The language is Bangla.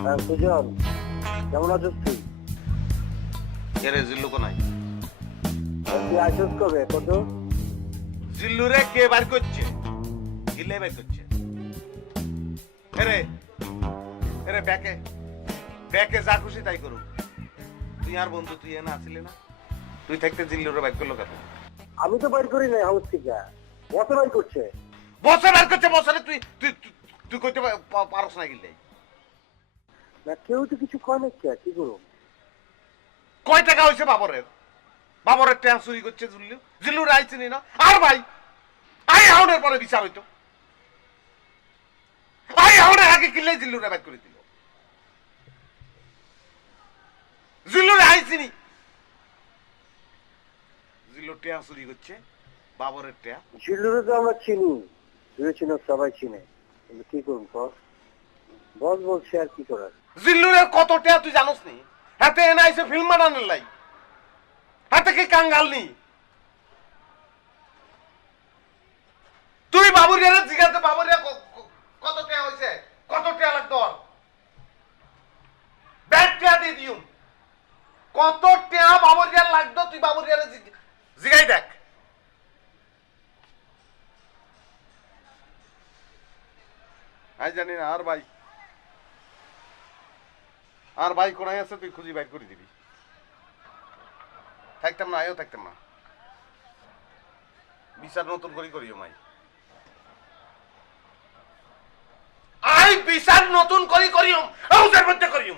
সুজন, কেমন আছিস তুই? এরে জিল্লু কোনাই? তুই আসিস কবে? কত জিল্লুরে কে বার করছে? গিলে বার করছে। এরে এরে ব্যাকে ব্যাকে যা খুশি তাই করুক। তুই আর বন্ধু তুই এনে আসিলি না? তুই থাকতে জিল্লুরে বার করলো কেন? আমি তো বাইর করি নাই হাউস থেকে, বসে বাইর করছে। বসে বার করছে, বসে তুই তুই তুই কইতে পারস না গিলে? না কেউ তো কিছু কয় না, কি করবো? কয় টাকা হয়েছে বাবরের? বাবরের ট্যাং চুরি করছে জিল্লু। জিল্লুর আইছিনি না? আর ভাই আই হাউনের পরে বিচার হইতো। আই হাউনের আগে কিনলে জিল্লুরে বার করে দিল। জিল্লুরে আইছিনি। জিল্লুর ট্যাং চুরি করছে, বাবরের ট্যাং। জিল্লুরে তো আমরা চিনি, তুই চিনো, সবাই চিনে, কিন্তু কি করুন বস? বস বলছে আর কি করার। জিল্লুরের কত ট্যাং তুই জানোস নি? হাতে এনে আইসে ফিল্ম বানানোর লাই। হাতে কি কাঙ্গাল নি? তুই বাবুরিয়ারে জিজ্ঞাসা, বাবুরিয়া কত ট্যাং হয়েছে, কত ট্যাং লাগতো? ব্যাগ ট্যাং দিয়ে দিও। কত ট্যাং বাবুরিয়ার লাগতো তুই বাবুরিয়ারে জিগাই দেখ। আই জানি না। আর ভাই কোনায় আছে তুই খুঁজি বাইর করে দিবি। থাকতাম না, আয়ও থাকতাম না। বিচার নতুন করিও মাই। আই বিচার নতুন করিও, হাউসের মধ্যে করিও।